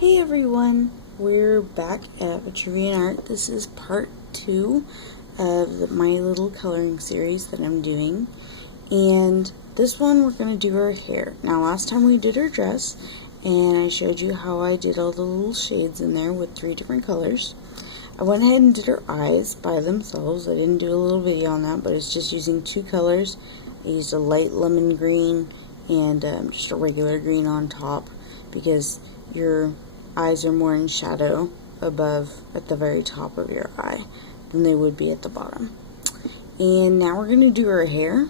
Hey everyone, we're back at Cutie Patootie and I. This is part 2 of my little coloring series that I'm doing. And this one we're going to do her hair. Now last time we did her dress and I showed you how I did all the little shades in there with 3 different colors. I went ahead and did her eyes by themselves. I didn't do a little video on that, but it's just using 2 colors. I used a light lemon green and just a regular green on top because your eyes are more in shadow above at the very top of your eye than they would be at the bottom. And now we're going to do her hair.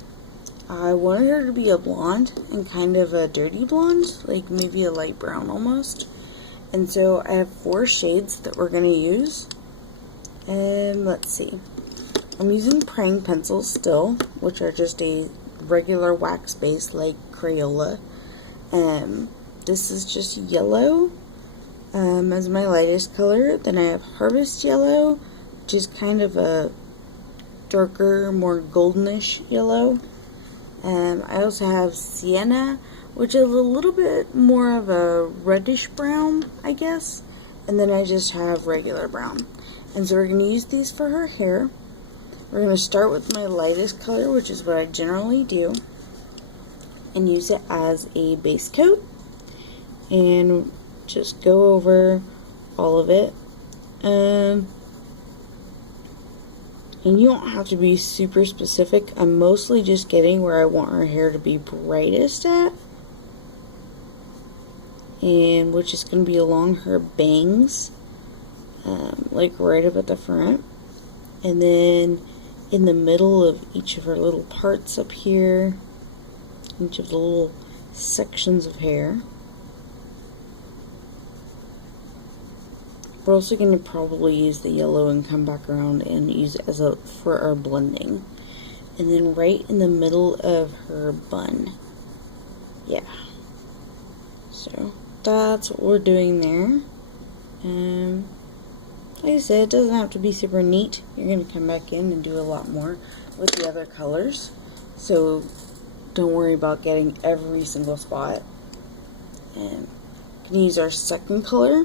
I wanted her to be a blonde and kind of a dirty blonde, like maybe a light brown almost. And so I have 4 shades that we're going to use. And let's see. I'm using Prang Pencils still, which are just a regular wax base like Crayola. This is just yellow as my lightest color. Then I have Harvest Yellow, which is kind of a darker, more goldenish yellow. I also have Sienna, which is a little bit more of a reddish brown, I guess. And then I just have regular brown. And so we're going to use these for her hair. We're going to start with my lightest color, which is what I generally do, and use it as a base coat. And just go over all of it. And you don't have to be super specific. I'm mostly just getting where I want her hair to be brightest at, and which is going to be along her bangs, like right up at the front, and then in the middle of each of her little parts up here, each of the little sections of hair. We're also going to probably use the yellow and come back around and use it as for our blending. And then right in the middle of her bun. Yeah. So that's what we're doing there. Like I said, it doesn't have to be super neat. You're going to come back in and do a lot more with the other colors. So don't worry about getting every single spot. And we can use our second color,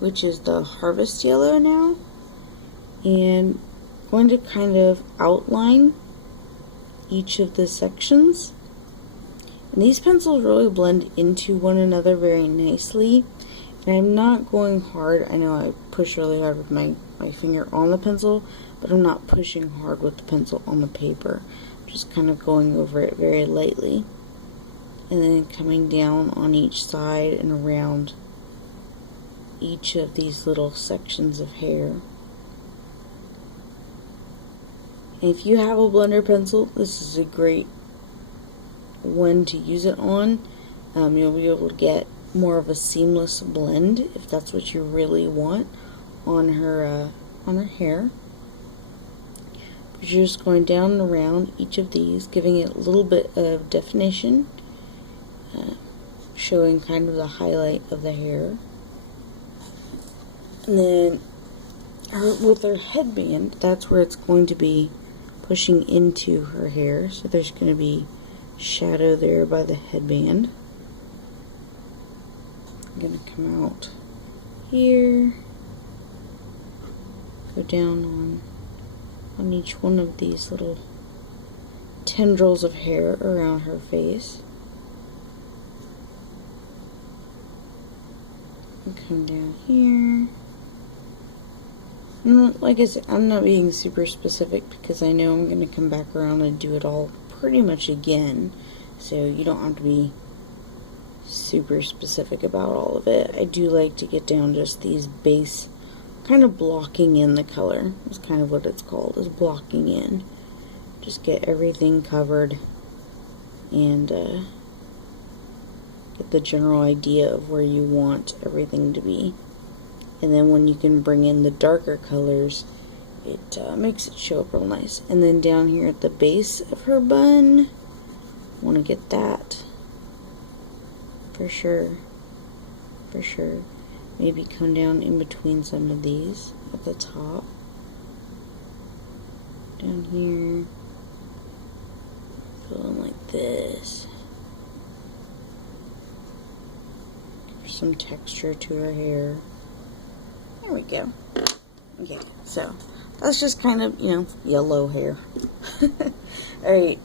which is the Harvest Yellow now, and going to kind of outline each of the sections. And these pencils really blend into one another very nicely. And I'm not going hard. I know I push really hard with my finger on the pencil, but I'm not pushing hard with the pencil on the paper. I'm just kind of going over it very lightly. And then coming down on each side and around each of these little sections of hair. And if you have a blender pencil, this is a great one to use it on. You'll be able to get more of a seamless blend if that's what you really want on her hair. But you're just going down and around each of these, giving it a little bit of definition, showing kind of the highlight of the hair. And then with her headband, that's where it's going to be pushing into her hair. So there's going to be shadow there by the headband. I'm going to come out here, go down on each one of these little tendrils of hair around her face. And come down here. And like I said, I'm not being super specific because I know I'm going to come back around and do it all pretty much again. So you don't have to be super specific about all of it. I do like to get down just these base, kind of blocking in the color. Is kind of what it's called, is blocking in. Just get everything covered and get the general idea of where you want everything to be. And then when you can bring in the darker colors, it makes it show up real nice. And then down here at the base of her bun, I want to get that for sure. Maybe come down in between some of these at the top. Down here, feeling like this. some texture to her hair. There we go. Okay, so that's just kind of, you know, yellow hair. Alright,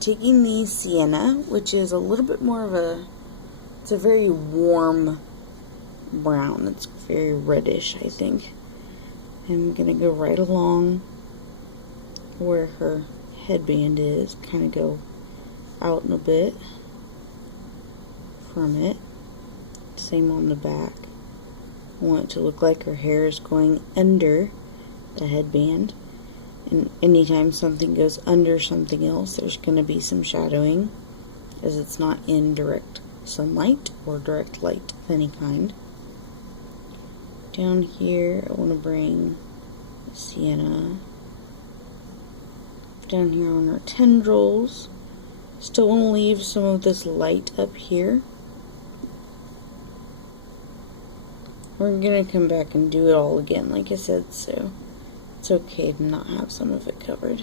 taking the Sienna, which is a little bit more of a, it's a very warm brown. It's very reddish, I think. I'm going to go right along where her headband is, kind of go out a bit from it. Same on the back. I want it to look like her hair is going under the headband. And anytime something goes under something else, there's going to be some shadowing, as it's not in direct sunlight or direct light of any kind. Down here, I want to bring Sienna down here on her tendrils. Still want to leave some of this light up here. We're going to come back and do it all again, like I said, so it's okay to not have some of it covered.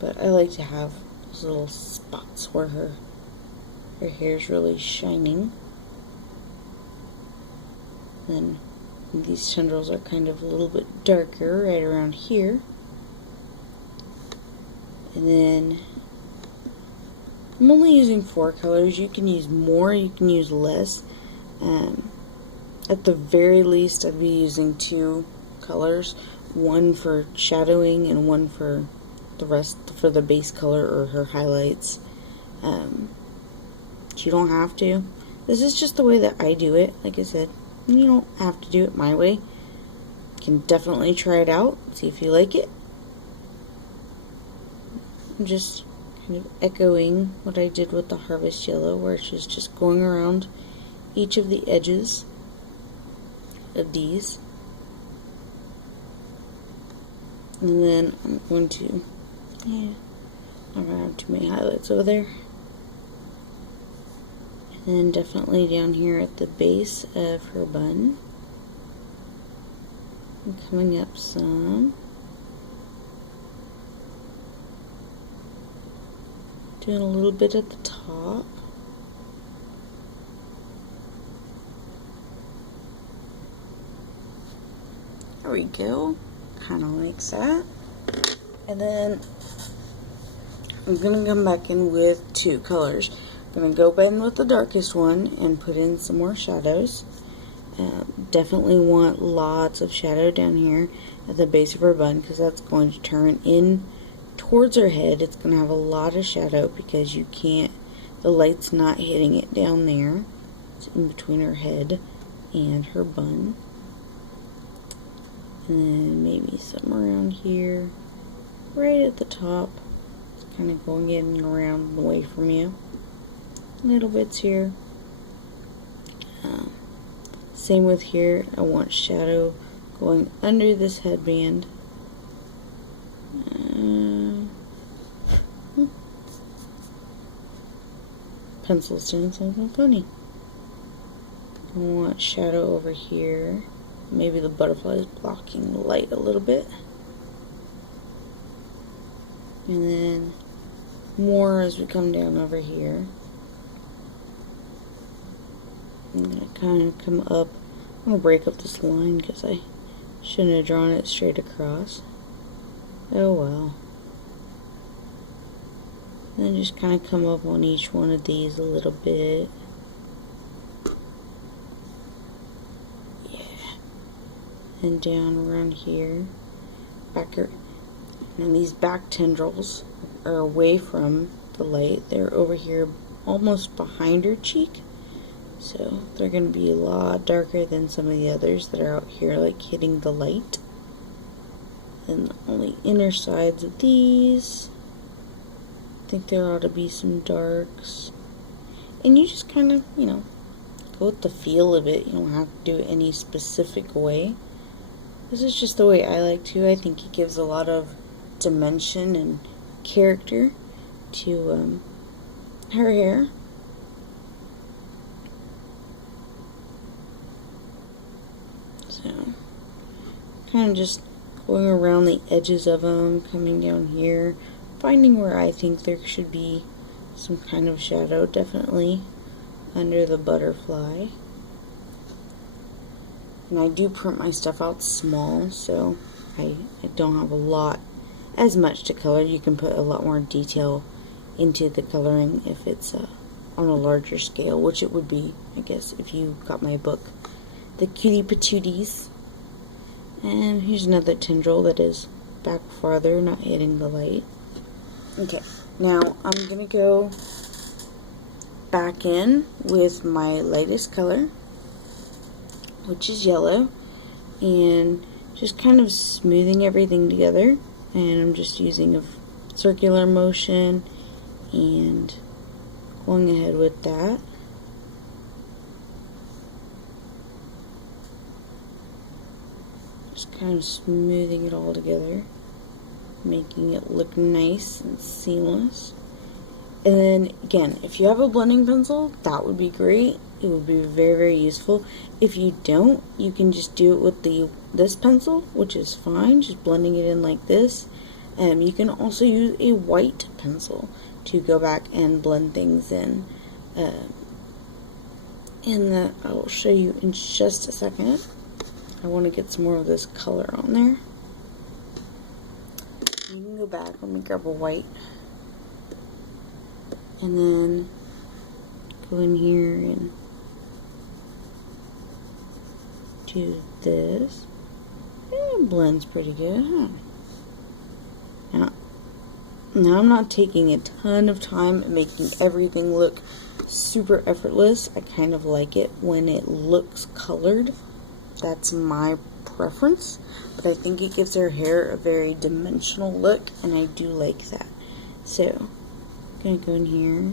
But I like to have those little spots where her hair's really shining. Then these tendrils are kind of a little bit darker right around here. And then I'm only using 4 colors. You can use more, you can use less. At the very least, I'd be using 2 colors. One for shadowing and one for the rest, for the base color or her highlights. You don't have to. This is just the way that I do it. Like I said, you don't have to do it my way. You can definitely try it out, see if you like it. I'm just kind of echoing what I did with the Harvest Yellow, where she's just going around each of the edges of these. And then I'm going to, I'm not going to have too many highlights over there. And then definitely down here at the base of her bun. And coming up some. Doing a little bit at the top. There we go. Kind of like that. And then I'm going to come back in with 2 colors. I'm going to go in with the darkest one and put in some more shadows. Definitely want lots of shadow down here at the base of her bun, because that's going to turn in towards her head. It's going to have a lot of shadow because you can't, the light's not hitting it down there. It's in between her head and her bun. And then maybe some around here, right at the top. It's kind of going in and around away from you. Little bits here. Same with here. I want shadow going under this headband. Pencil's doing something funny. I want shadow over here. Maybe the butterfly is blocking the light a little bit. And then more as we come down over here. I'm going to kind of come up. I'm going to break up this line because I shouldn't have drawn it straight across. Oh well. And then just kind of come up on each one of these a little bit. Yeah. And down around here. And these back tendrils are away from the light. They're over here almost behind her cheek. So they're going to be a lot darker than some of the others that are out here, like hitting the light. And on the inner sides of these, I think there ought to be some darks. And you just kind of, you know, go with the feel of it. You don't have to do it any specific way. This is just the way I like to. I think it gives a lot of dimension and character to her hair. So, kind of just going around the edges of them, coming down here, finding where I think there should be some kind of shadow, definitely under the butterfly. And I do print my stuff out small, so I don't have as much to color. You can put a lot more detail into the coloring if it's on a larger scale, which it would be, I guess, if you got my book, the Cutie Patooties. And here's another tendril that is back farther, not hitting the light. Okay, now I'm gonna go back in with my lightest color, which is yellow, and just kind of smoothing everything together. And I'm just using a circular motion and going ahead with that. Just kind of smoothing it all together, making it look nice and seamless. And then again, if you have a blending pencil, that would be great. It would be very, very useful. If you don't, you can just do it with this pencil, which is fine, just blending it in like this. You can also use a white pencil to go back and blend things in. And I will show you in just a second. I want to get some more of this color on there. You can go back. Let me grab a white. And then go in here and do this. It blends pretty good, huh? Now I'm not taking a ton of time and making everything look super effortless. I kind of like it when it looks colored. That's my preference, but I think it gives her hair a very dimensional look, and I do like that. So I'm gonna go in here,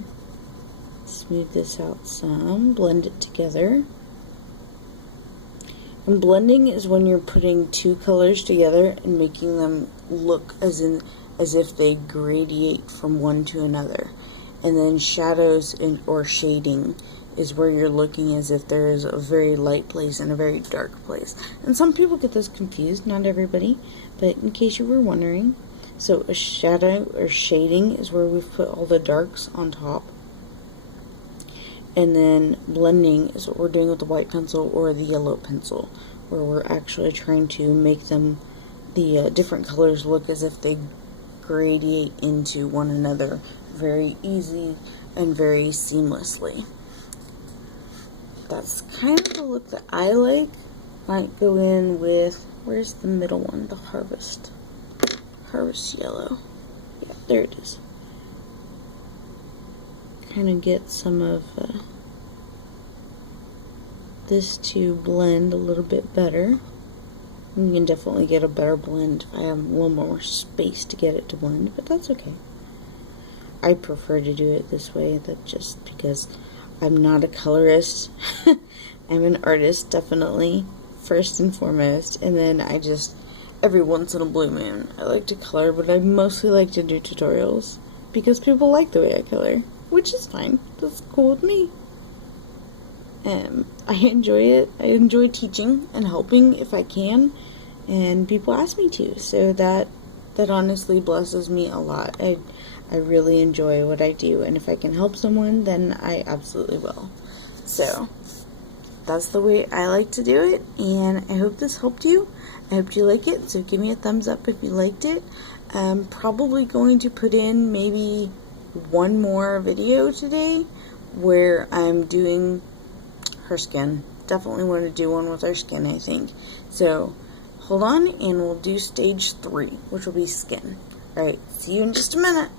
smooth this out some, blend it together. And blending is when you're putting two colors together and making them look as if they gradiate from one to another. And then shadows or shading is where you're looking as if there is a very light place and a very dark place. And some people get this confused, not everybody, but in case you were wondering. So a shadow or shading is where we've put all the darks on top. And then blending is what we're doing with the white pencil or the yellow pencil, where we're actually trying to make them, the different colors look as if they gradiate into one another very easy and very seamlessly. That's kind of the look that I like. Might go in with, where's the middle one? The harvest yellow. Yeah, there it is. Kind of get some of this to blend a little bit better. You can definitely get a better blend if I have a little more space to get it to blend, but that's okay. I prefer to do it this way, that just because I'm not a colorist. I'm an artist, definitely, first and foremost, and then I just, every once in a blue moon, I like to color, but I mostly like to do tutorials because people like the way I color, which is fine. That's cool with me. I enjoy it. I enjoy teaching and helping if I can, and people ask me to, so that honestly blesses me a lot. I really enjoy what I do, and if I can help someone, then I absolutely will. So that's the way I like to do it, and I hope this helped you. I hope you like it, so give me a thumbs up if you liked it. I'm probably going to put in maybe one more video today where I'm doing her skin. Definitely want to do one with her skin, I think. So hold on, and we'll do stage 3, which will be skin. Alright, see you in just a minute.